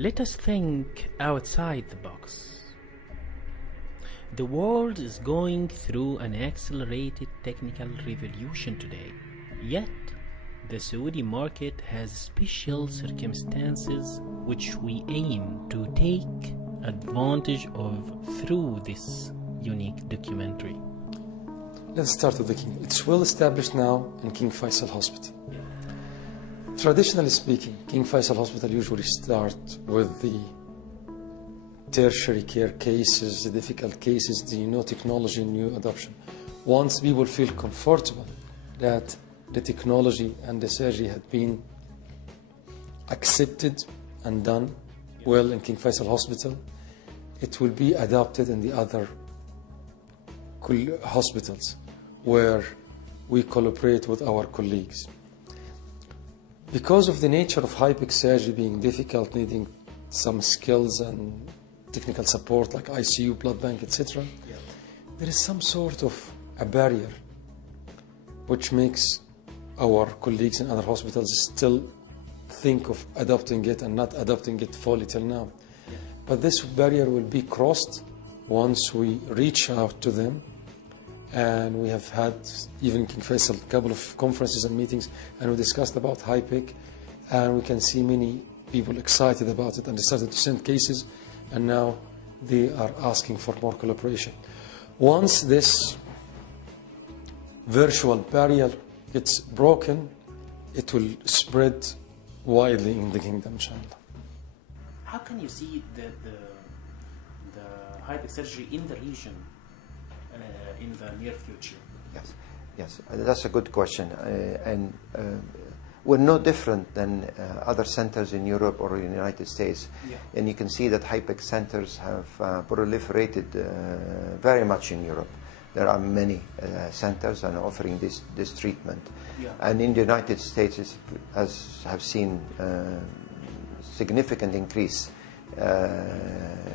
Let us think outside the box. The world is going through an accelerated technical revolution today, yet the Saudi market has special circumstances which we aim to take advantage of through this unique documentary. Let's start with the King. It's well established now in King Faisal Hospital. Traditionally speaking, King Faisal Hospital usually start with the tertiary care cases, the difficult cases, the new technology, new adoption. Once people feel comfortable that the technology and the surgery had been accepted and done well in King Faisal Hospital, it will be adopted in the other hospitals where we collaborate with our colleagues. Because of the nature of HIPEC surgery being difficult, needing some skills and technical support like ICU, blood bank, etc., there is some sort of a barrier which makes our colleagues in other hospitals still think of adopting it and not adopting it fully till now. But this barrier will be crossed once we reach out to them. And we have had, even King Faisal, a couple of conferences and meetings, and we discussed about HIPEC, and we can see many people excited about it, and they started to send cases, and now they are asking for more collaboration. Once this virtual barrier gets broken, it will spread widely in the kingdom, inshallah. How can you see the HIPEC surgery in the region in the near future? Yes, that's a good question, and we're no different than other centers in Europe or in the United States. And you can see that HIPEC centers have proliferated very much in Europe. There are many centers and offering this treatment, and in the United States have seen significant increase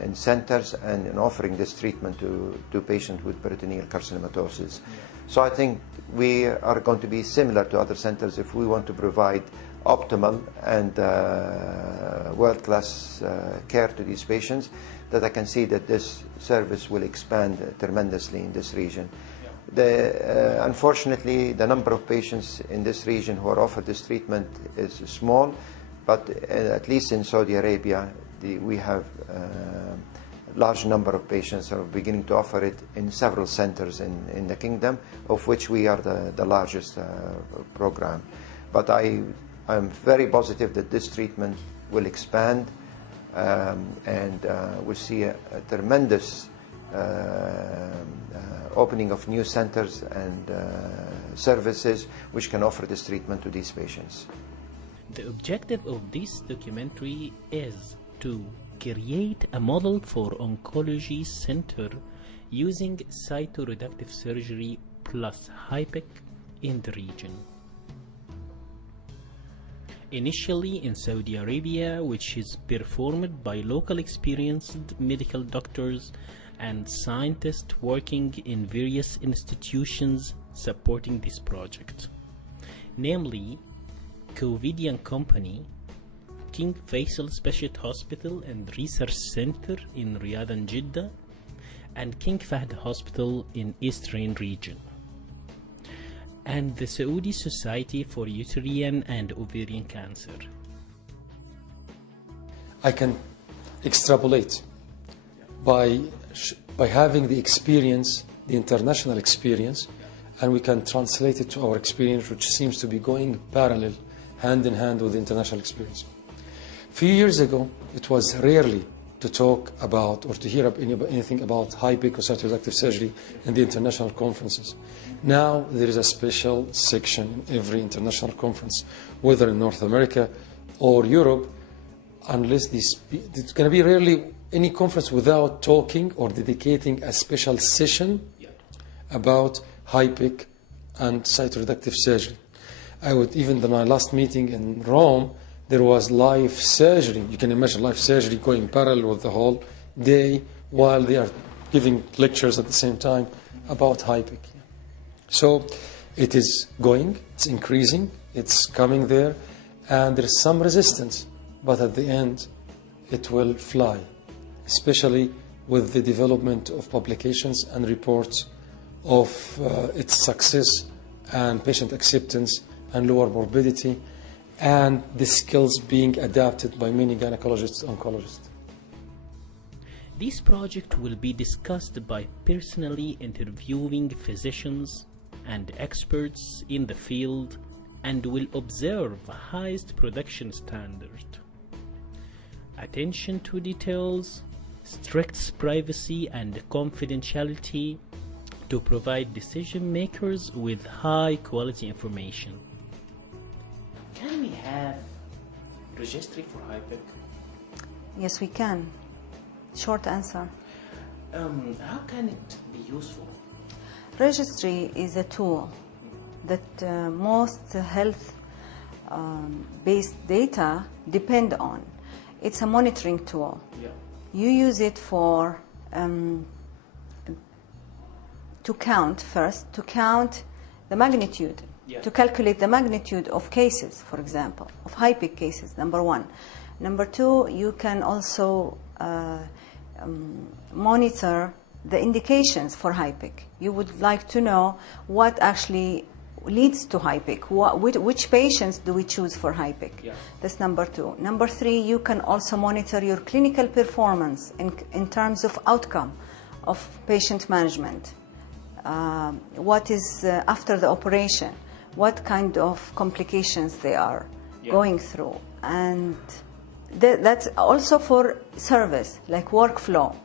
in centers and in offering this treatment to patients with peritoneal carcinomatosis. So I think we are going to be similar to other centers if we want to provide optimal and world-class care to these patients, that I can see that this service will expand tremendously in this region. Unfortunately, the number of patients in this region who are offered this treatment is small, but at least in Saudi Arabia, we have a large number of patients who are beginning to offer it in several centers in the kingdom, of which we are the largest program. But I'm very positive that this treatment will expand, and we'll see a tremendous opening of new centers and services which can offer this treatment to these patients. The objective of this documentary is to create a model for oncology center using cytoreductive surgery plus HIPEC in the region. Initially in Saudi Arabia, which is performed by local experienced medical doctors and scientists working in various institutions supporting this project, namely Covidian Company, King Faisal Specialty Hospital and Research Center in Riyadh and Jeddah, and King Fahd Hospital in Eastern region, and the Saudi Society for Uterine and Ovarian Cancer. I can extrapolate by having the experience, the international experience, and we can translate it to our experience, which seems to be going parallel, hand in hand with the international experience. A few years ago, it was rarely to talk about or to hear anything about HIPEC or cytoreductive surgery in the international conferences. Now there is a special section in every international conference, whether in North America or Europe, unless it's going to be rarely any conference without talking or dedicating a special session about HIPEC and cytoreductive surgery. Even in my last meeting in Rome, there was live surgery. You can imagine live surgery going parallel with the whole day while they are giving lectures at the same time about HIPEC. So it is going, it's increasing, it's coming there, and there is some resistance, but at the end it will fly, especially with the development of publications and reports of its success and patient acceptance and lower morbidity, and the skills being adapted by many gynecologists and oncologists. This project will be discussed by personally interviewing physicians and experts in the field and will observe highest production standard. Attention to details, strict privacy and confidentiality to provide decision makers with high quality information. Can we have registry for HIPEC? Yes, we can. Short answer. How can it be useful? Registry is a tool that most health-based data depend on. It's a monitoring tool. Yeah. You use it for to count the magnitude, Yeah. to calculate the magnitude of cases, for example, of HIPEC cases, number one. Number two, you can also monitor the indications for HIPEC. You would like to know what actually leads to HIPEC, which patients do we choose for HIPEC. Yeah. That's number two. Number three, you can also monitor your clinical performance in terms of outcome of patient management. What is after the operation, what kind of complications they are going through. And that's also for service, like workflow,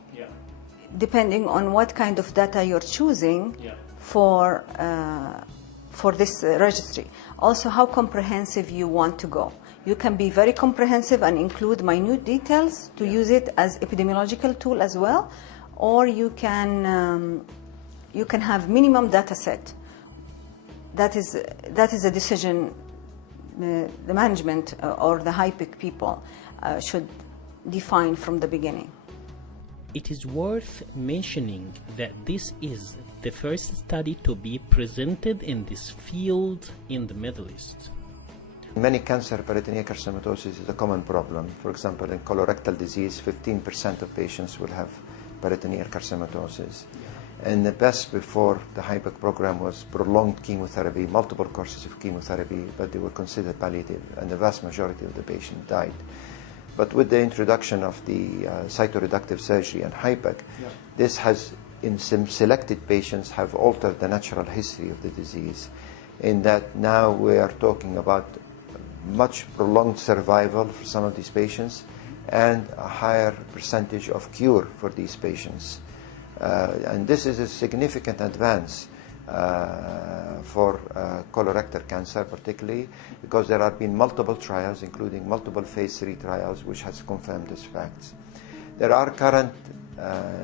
depending on what kind of data you're choosing for this registry. Also, how comprehensive you want to go. You can be very comprehensive and include minute details to use it as epidemiological tool as well, or you can have minimum data set. That is a decision the management or the HIPEC people should define from the beginning. It is worth mentioning that this is the first study to be presented in this field in the Middle East. In many cancer, peritoneal carcinomatosis is a common problem. For example, in colorectal disease, 15% of patients will have peritoneal carcinomatosis. And the best before the HIPEC program was prolonged chemotherapy, multiple courses of chemotherapy, but they were considered palliative, and the vast majority of the patients died. But with the introduction of the cytoreductive surgery and HIPEC, this has, in some selected patients, have altered the natural history of the disease, in that now we are talking about much prolonged survival for some of these patients and a higher percentage of cure for these patients. And this is a significant advance for colorectal cancer, particularly because there have been multiple trials, including multiple phase 3 trials, which has confirmed these facts. There are current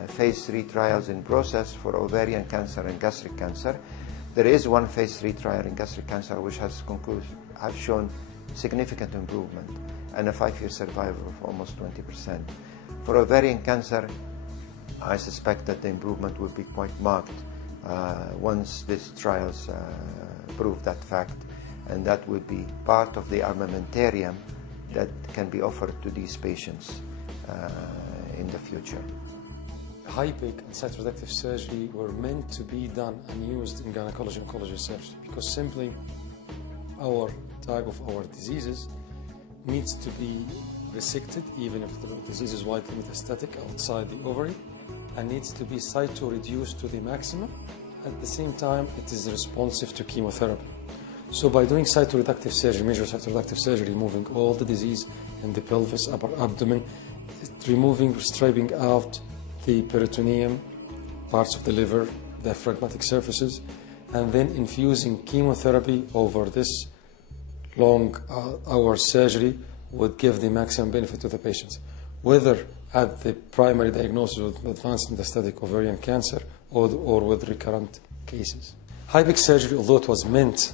phase 3 trials in process for ovarian cancer and gastric cancer. There is one phase 3 trial in gastric cancer which has shown significant improvement and a 5-year survival of almost 20%. For ovarian cancer, I suspect that the improvement will be quite marked once these trials prove that fact, and that would be part of the armamentarium that can be offered to these patients in the future. HIPEC and cytoreductive surgery were meant to be done and used in gynecology and oncology surgery because simply our type of our diseases needs to be resected, even if the disease is widely metastatic outside the ovary, and needs to be cytoreduced to the maximum. At the same time, it is responsive to chemotherapy. So by doing cytoreductive surgery, major cytoreductive surgery, removing all the disease in the pelvis, upper abdomen, removing, stripping out the peritoneum, parts of the liver, diaphragmatic surfaces, and then infusing chemotherapy over this long hour surgery would give the maximum benefit to the patients, whether at the primary diagnosis with advanced metastatic ovarian cancer or with recurrent cases. HIPEC surgery, although it was meant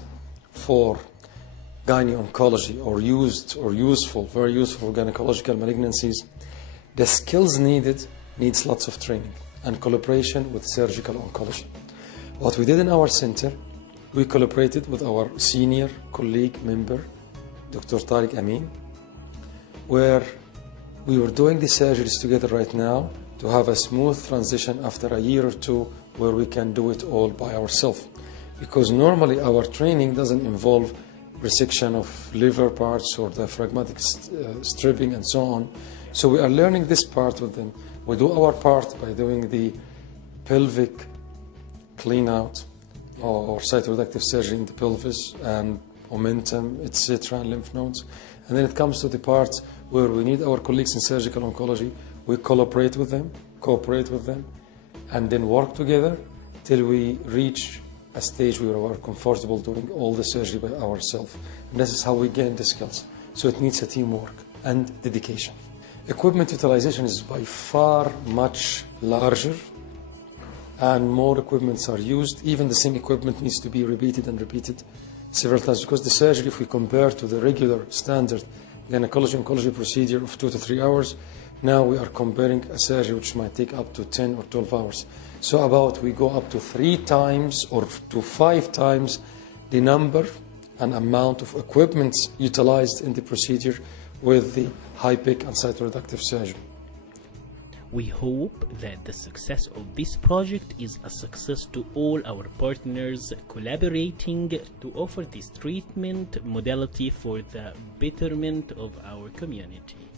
for gyne-oncology or useful, very useful for gynecological malignancies, the skills needed needs lots of training and collaboration with surgical oncology. What we did in our center, we collaborated with our senior colleague member, Dr. Tariq Amin, where We were doing the surgeries together right now to have a smooth transition after a year or two where we can do it all by ourselves. Because normally our training doesn't involve resection of liver parts or diaphragmatic stripping and so on. So we are learning this part with them. We do our part by doing the pelvic clean out or cytoreductive surgery in the pelvis and momentum, etc., and lymph nodes. And then it comes to the parts where we need our colleagues in surgical oncology. We collaborate with them, cooperate with them, and then work together till we reach a stage where we are comfortable doing all the surgery by ourselves. And this is how we gain the skills. So it needs a teamwork and dedication. Equipment utilization is by far much larger, and more equipments are used. Even the same equipment needs to be repeated and repeated several times, because the surgery, if we compare to the regular standard gynecology-oncology procedure of 2 to 3 hours, now we are comparing a surgery which might take up to 10 or 12 hours. So we go up to 3 times or to 5 times the number and amount of equipment utilized in the procedure with the HIPEC and cytoreductive surgery. We hope that the success of this project is a success to all our partners collaborating to offer this treatment modality for the betterment of our community.